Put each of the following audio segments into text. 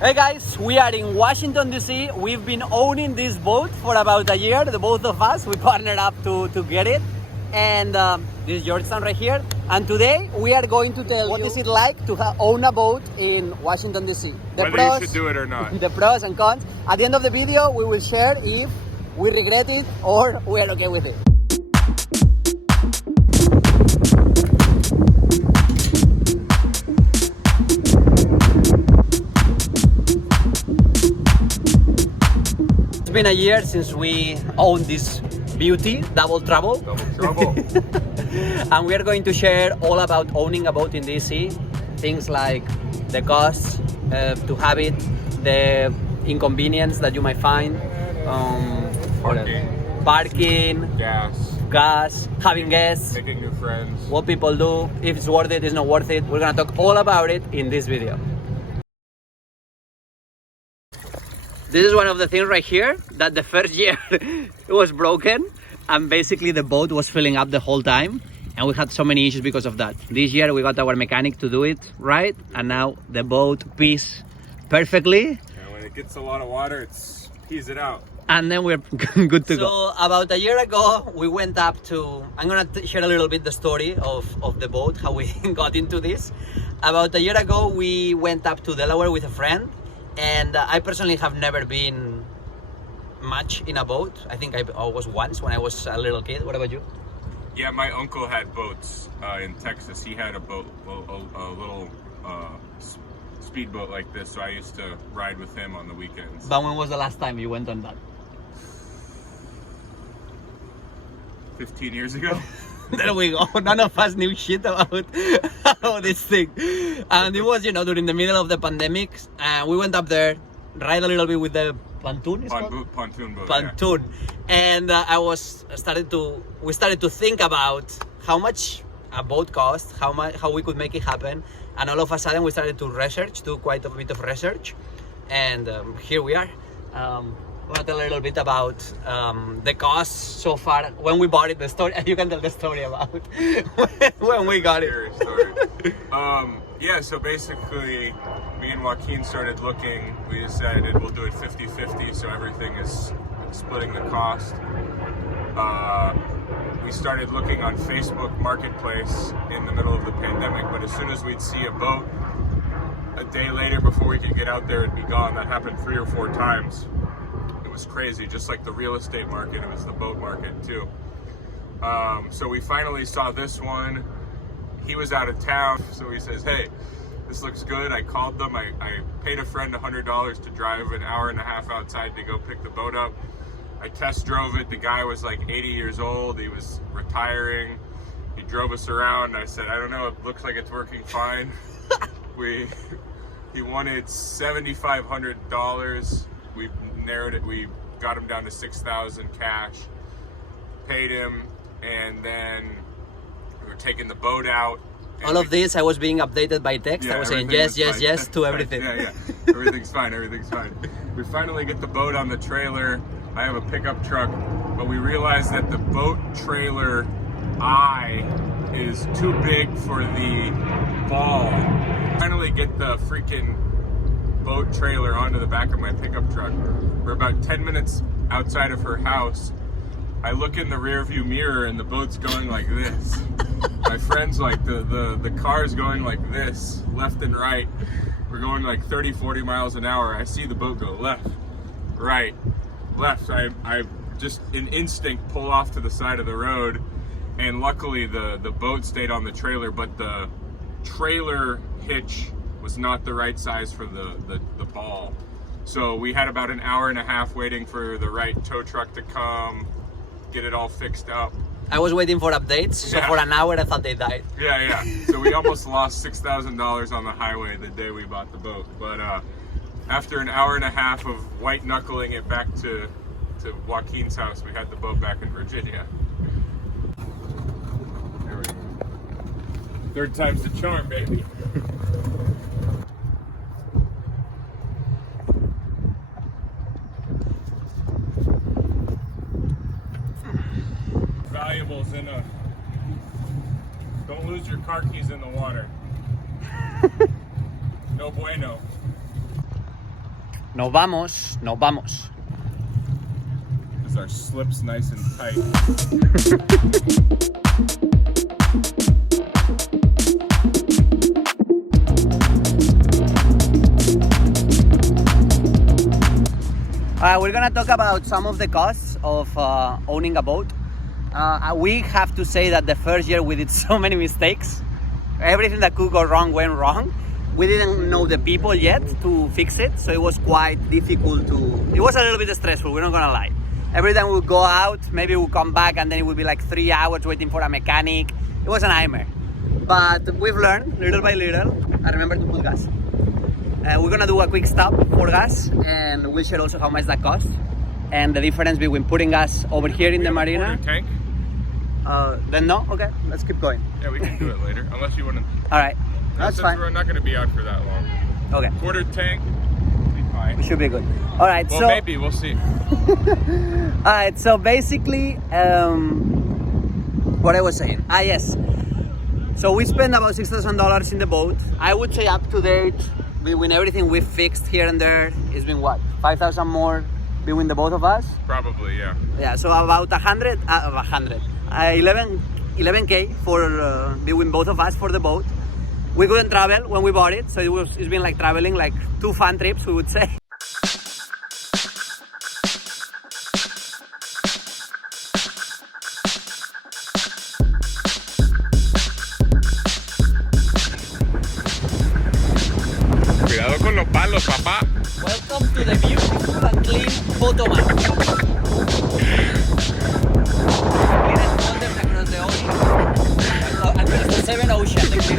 Hey guys, we are in Washington DC. We've been owning this boat for about a year, the both of us. We partnered up to get it. And this is Georgetown right here. And today we are going to tell what is it like to own a boat in Washington DC. Whether you should do it or not. The pros and cons. At the end of the video, we will share if we regret it or we are okay with it. It's been a year since we owned this beauty, Double Trouble. And we are going to share all about owning a boat in DC. Things like the costs to have it, the inconvenience that you might find, parking, gas, having guests, making new friends, what people do, if it's worth it, it's not worth it. We're gonna talk all about it in this video. This is one of the things right here that the first year it was broken and basically the boat was filling up the whole time and we had so many issues because of that. This year we got our mechanic to do it right and now the boat pees perfectly. And when it gets a lot of water, it pees it out. And then we're good to go. So about a year ago we went up to, I'm gonna share a little bit the story of the boat, how we got into this. About a year ago we went up to Delaware with a friend. And I personally have never been much in a boat. I think I was once when I was a little kid. What about you? Yeah, my uncle had boats in Texas. He had a boat, a little speedboat like this. So I used to ride with him on the weekends. But when was the last time you went on that? 15 years ago. There we go. None of us knew shit about this thing. And it was, during the middle of the pandemic. We went up there, ride a little bit with the pontoon. Pontoon boat. Pontoon. Yeah. And we started to think about how much a boat cost, how we could make it happen. And all of a sudden we started to do quite a bit of research. And here we are. I want to tell a little bit about the costs so far when we bought it. The story you can tell the story about when we got it. Yeah, so basically me and Joaquin started looking. We decided we'll do it 50-50, so everything is splitting the cost. We started looking on Facebook Marketplace in the middle of the pandemic, but as soon as we'd see a boat, a day later before we could get out there, it'd be gone. That happened 3 or 4 times. It was crazy, just like the real estate market, it was the boat market too. So we finally saw this one. He was out of town, so he says, hey, this looks good. I called them. I paid a friend $100 to drive an hour and a half outside to go pick the boat up. I test drove it. The guy was like 80 years old. He was retiring. He drove us around. I said, I don't know, it looks like it's working fine. He wanted $7,500. We narrowed it. We got him down to $6,000 cash, paid him, and then we were taking the boat out. All of this, I was being updated by text. Yeah, I was saying yes to everything. Yeah. Everything's fine. We finally get the boat on the trailer. I have a pickup truck, but we realized that the boat trailer eye is too big for the ball. Finally get the freaking boat trailer onto the back of my pickup truck. We're about 10 minutes outside of her house. I look in the rear view mirror and the boat's going like this. My friend's like, the car's going like this, left and right. We're going like 30-40 miles an hour. I see the boat go left, right, left. I just in instinct pull off to the side of the road, and luckily the boat stayed on the trailer, but the trailer hitch was not the right size for the ball. So we had about an hour and a half waiting for the right tow truck to come, get it all fixed up. I was waiting for updates, so for an hour I thought they died. Yeah. So we almost lost $6,000 on the highway the day we bought the boat. But after an hour and a half of white knuckling it back to Joaquin's house, we had the boat back in Virginia. There we go. 3rd time's the charm, baby. Valuables in a... Don't lose your car keys. car keys in the water. No bueno. Nos vamos, nos vamos. Because our slip's nice and tight. We're gonna talk about some of the costs of owning a boat. We have to say that the first year we did so many mistakes. Everything that could go wrong went wrong. We didn't know the people yet to fix it, so it was quite difficult it was a little bit stressful, we're not gonna lie. Every time we would go out, maybe we'll come back and then it would be like 3 hours waiting for a mechanic. It was a nightmare. But we've learned little by little. I remember to put gas. We're gonna do a quick stop for gas and we'll share also how much that costs and the difference between putting gas over here in the marina. Tank? Then no? Okay, let's keep going. Yeah, we can do it later, unless you want to. Alright, that's fine. We're not going to be out for that long. Okay. Quarter tank, we'll be fine. We should be good. Alright, well, so... maybe, we'll see. Alright, so basically, what I was saying. Yes. So we spent about $6,000 in the boat. I would say up to date, between everything we've fixed here and there, it's been what? 5,000 more between the both of us? Probably, yeah. Yeah, so about 11K for between both of us for the boat. We couldn't travel when we bought it, so it's been like traveling, like 2 fun trips, we would say. Cuidado con los palos, papá. Welcome to the beautiful and clean Potomac. Cleanest waters across the ocean. Across the 7 oceans.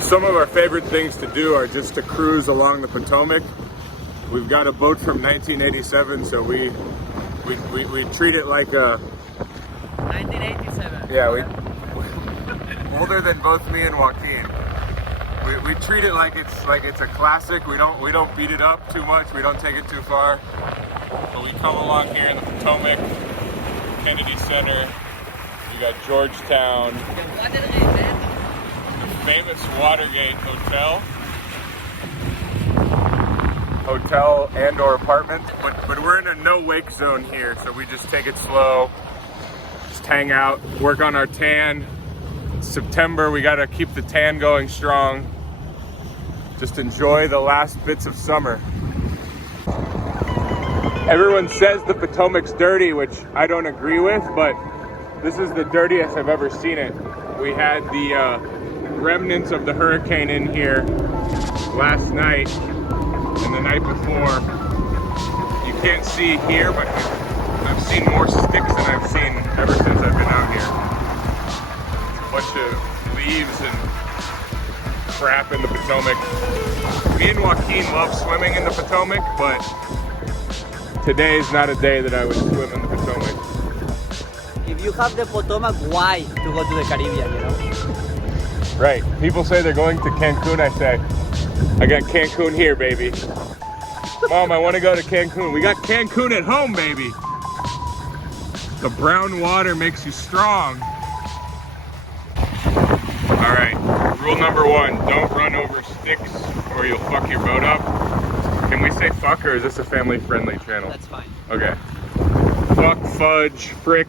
Some of our favorite things to do are just to cruise along the Potomac. We've got a boat from 1987, so we treat it like a 1987. Yeah, older than both me and Joaquin. We treat it like it's a classic. We don't beat it up too much. We don't take it too far. But we come along here in the Potomac, Kennedy Center. We got Georgetown. Famous Watergate hotel and or apartment, but we're in a no wake zone here, so we just take it slow, just hang out, work on our tan. It's September, we gotta keep the tan going strong, just enjoy the last bits of summer. Everyone says the Potomac's dirty, which I don't agree with, but this is the dirtiest I've ever seen it. We had the remnants of the hurricane in here last night and the night before. You can't see here, but I've seen more sticks than I've seen ever since I've been out here. A bunch of leaves and crap in the Potomac. Me and Joaquin love swimming in the Potomac, but today is not a day that I would swim in the Potomac. If you have the Potomac, why to go to the Caribbean, you know? Right. People say they're going to Cancun. I say, I got Cancun here, baby. Mom, I want to go to Cancun. We got Cancun at home, baby. The brown water makes you strong. All right. Rule number 1, don't run over sticks or you'll fuck your boat up. Can we say fuck, or is this a family-friendly channel? That's fine. Okay. Fuck, fudge, frick.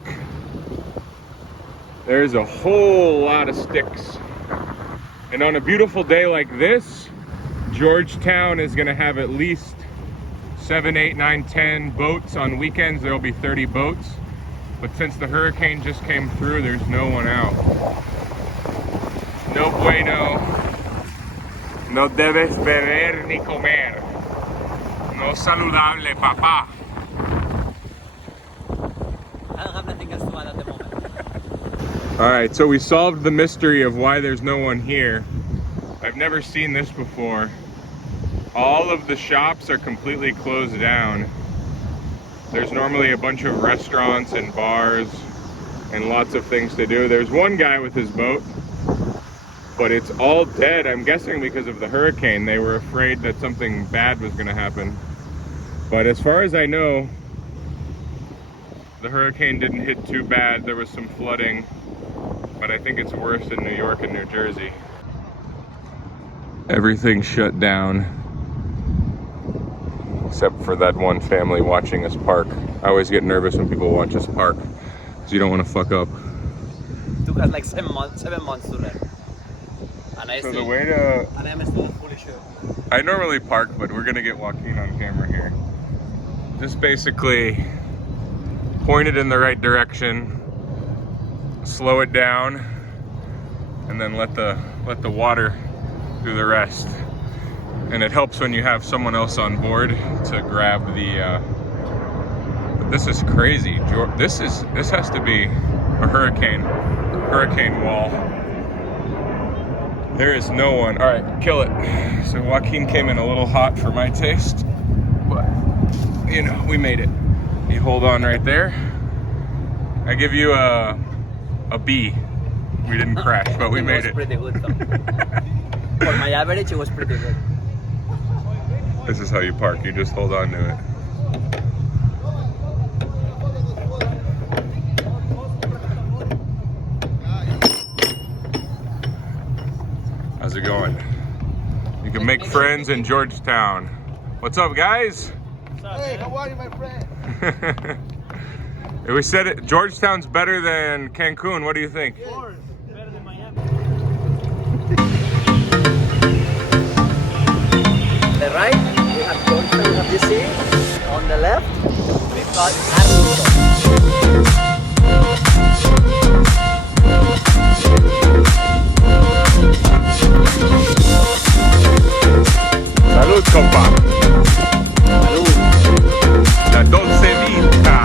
There's a whole lot of sticks. And on a beautiful day like this, Georgetown is gonna have at least 7, 8, 9, 10 boats. On weekends, there'll be 30 boats. But since the hurricane just came through, there's no one out. No bueno. No debes beber ni comer. No saludable, papá. I don't have nothing else to add at the moment. All right, so we solved the mystery of why there's no one here. I've never seen this before. All of the shops are completely closed down. There's normally a bunch of restaurants and bars and lots of things to do. There's one guy with his boat, but it's all dead. I'm guessing because of the hurricane. They were afraid that something bad was gonna happen. But as far as I know, the hurricane didn't hit too bad. There was some flooding, but I think it's worse in New York and New Jersey. Everything's shut down, except for that one family watching us park. I always get nervous when people watch us park, because you don't want to fuck up. It took us like 7 months to learn. And I'm still fully sure. I normally park, but we're gonna get Joaquin on camera here. Just basically point it in the right direction, slow it down, and then let the water do the rest. And it helps when you have someone else on board to grab the. But this is crazy. This has to be a hurricane wall. There is no one. All right, kill it. So Joaquin came in a little hot for my taste, but you know, we made it. You hold on right there. I give you a B. We didn't crash, but we made it. Pretty good though. For my average, it was pretty good. This is how you park. You just hold on to it. How's it going? You can make friends in Georgetown. What's up, guys? What's up, hey, how are you, my friend? We said it. Georgetown's better than Cancun. What do you think? Of course, better than Miami. The right, we have Georgetown, we have the sea. On the left, we've got Arlington. Salud, compa. Salud. La Dolce Vita.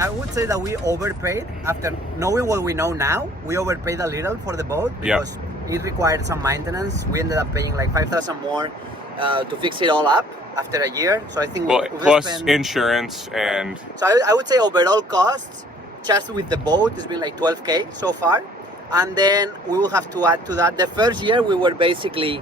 I would say that we overpaid. After knowing what we know now, we overpaid a little for the boat because it required some maintenance. We ended up paying like 5,000 more to fix it all up after a year. So I think plus insurance and. So I would say overall costs just with the boat has been like 12K so far, and then we will have to add to that. The first year we were basically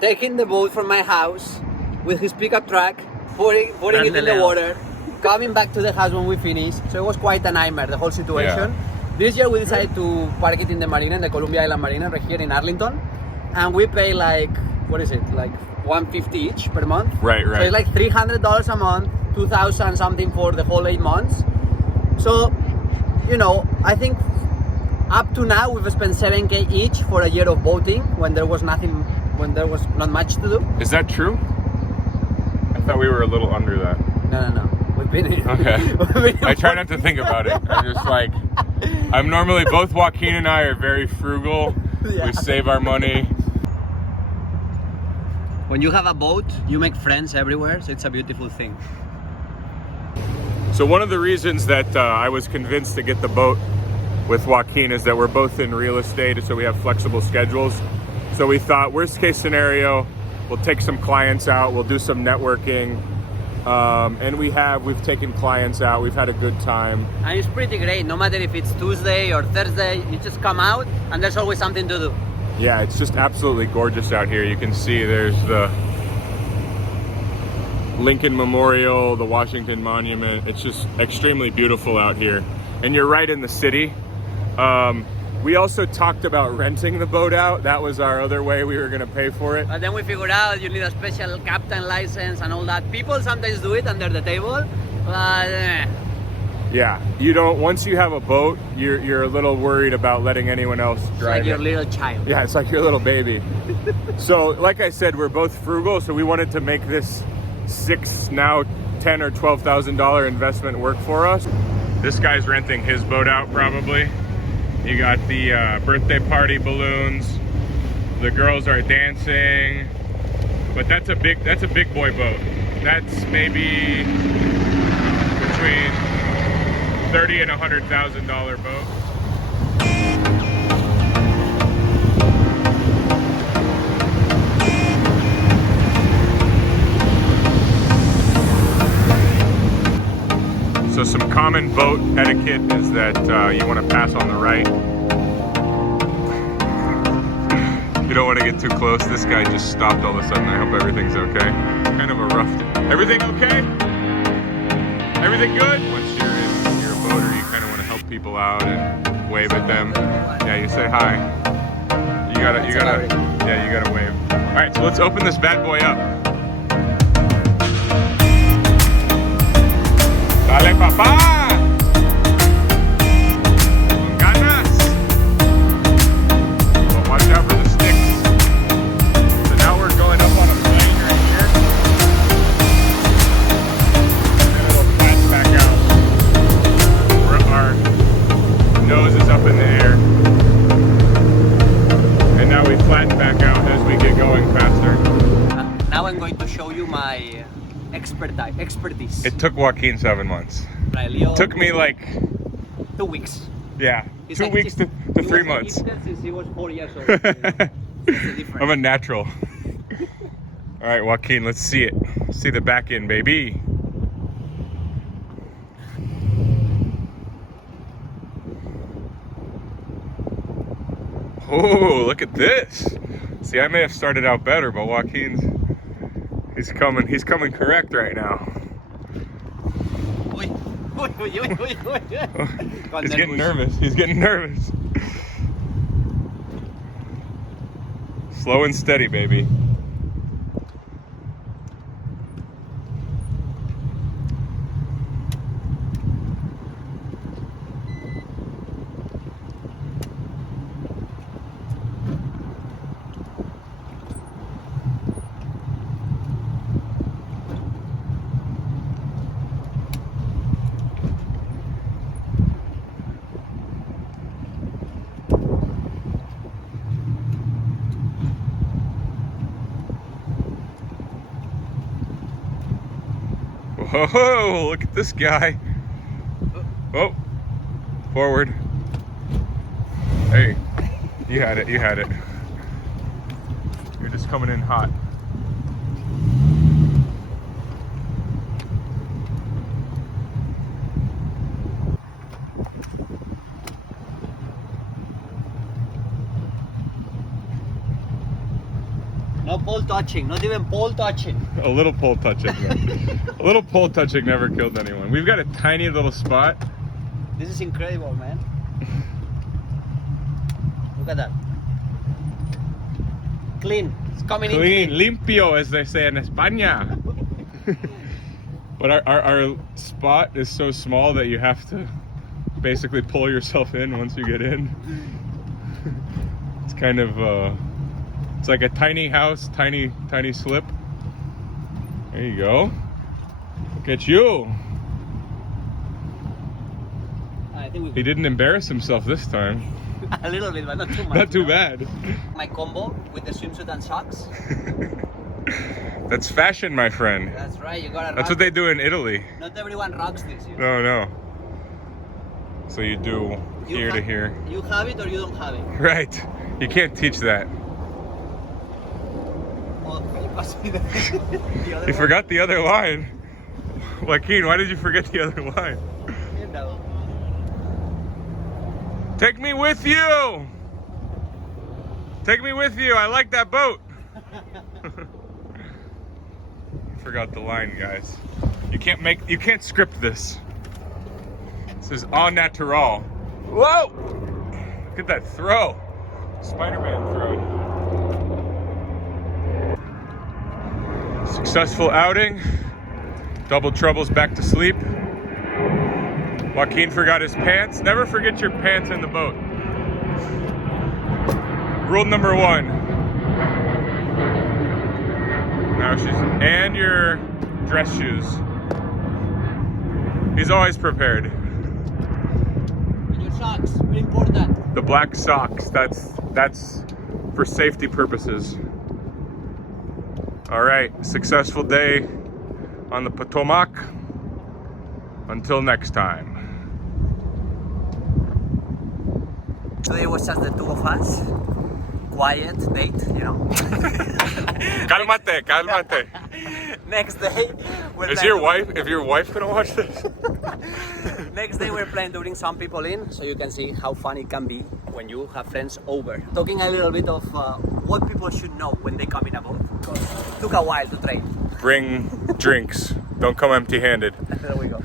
taking the boat from my house with his pickup truck, putting it in the water, coming back to the house when we finished. So it was quite a nightmare, the whole situation. Yeah. This year we decided to park it in the marina, in the Columbia Island Marina, right here in Arlington. And we pay like, what is it, like $150 each per month. Right. So it's like $300 a month, $2,000 something for the whole 8 months. So, you know, I think up to now we've spent $7K each for a year of boating when there was not much to do. Is that true? I thought we were a little under that. No. We've been Okay. I try not to think about it. I'm just like, I'm normally, both Joaquin and I are very frugal. Yeah. We save our money. When you have a boat, you make friends everywhere, so it's a beautiful thing. So one of the reasons that I was convinced to get the boat with Joaquin is that we're both in real estate, so we have flexible schedules. So we thought, worst case scenario, we'll take some clients out, we'll do some networking. And we've taken clients out, we've had a good time. And it's pretty great, no matter if it's Tuesday or Thursday, you just come out and there's always something to do. Yeah, it's just absolutely gorgeous out here. You can see there's the Lincoln Memorial, the Washington Monument. It's just extremely beautiful out here. And you're right in the city. We also talked about renting the boat out. That was our other way we were going to pay for it. But then we figured out you need a special captain license and all that. People sometimes do it under the table, but yeah, you don't. Once you have a boat, you're a little worried about letting anyone else drive. It's like your little child. Yeah, it's like your little baby. So, like I said, we're both frugal, so we wanted to make this now $10,000 or $12,000 investment work for us. This guy's renting his boat out probably. You got the birthday party balloons. The girls are dancing. But that's a big boy boat. That's maybe between $30,000 and $100,000 boat. So some common boat etiquette is that you want to pass on the right. You don't want to get too close. This guy just stopped all of a sudden. I hope everything's okay. It's kind of a rough day. Everything okay? Everything good? Once you're in your boater, you kind of want to help people out and wave at them. Yeah, you say hi. You gotta wave. All right, so let's open this bad boy up. Dale, papá! Con ganas! But watch out for the sticks. So now we're going up on a plane right here. And then it'll flatten back out. Our nose is up in the air. And now we flatten back out as we get going faster. Now I'm going to show you my expertise. It took Joaquin 7 months. Right, Leo, It took me like 2 weeks. Yeah, It's 2 like weeks to 3 months. Since he was 4 years old. I'm a natural. All right, Joaquin, let's see it. See the back end, baby. Oh, look at this. See, I may have started out better, but Joaquin's, he's coming correct right now. He's getting nervous. He's getting nervous. Slow and steady, baby. Whoa, look at this guy. Oh, forward. Hey, you had it, you had it. You're just coming in hot. No pole touching, not even pole touching. A little pole touching. A little pole touching never killed anyone. We've got a tiny little spot. This is incredible, man. Look at that. Clean. It's coming in Clean, limpio, as they say in España. But our spot is so small that you have to basically pull yourself in once you get in. It's kind of it's like a tiny house, tiny slip. There you go. Look at you. I think He didn't embarrass himself this time. a little bit, but not too much. Not too no? bad. My combo with the swimsuit and socks. That's fashion, my friend. That's right, you gotta That's rock what they do in Italy. Not everyone rocks this, you know. No. So you do here to here. You have it or you don't have it. Right. You can't teach that. Oh, you pass me the other You one. forgot the other line. Joaquin, why did you forget the other line? You know. Take me with you! Take me with you, I like that boat! Forgot the line, guys. You can't script this. This is au natural. Whoa! Look at that throw. Spider-Man throw. Successful outing. Double Trouble's back to sleep. Joaquin forgot his pants. Never forget your pants in the boat. Rule number 1. Now and your dress shoes. He's always prepared. And your socks, very important. The black socks, that's for safety purposes. All right, successful day on the Potomac. Until next time. Today was just the two of us. Quiet date, you know. Calmate, calmate. Next day, Is your wife gonna watch this? Next day we're planning to bring some people in so you can see how fun it can be when you have friends over. Talking a little bit of what people should know when they come in a boat, because it took a while to train. Bring drinks. Don't come empty-handed. There we go.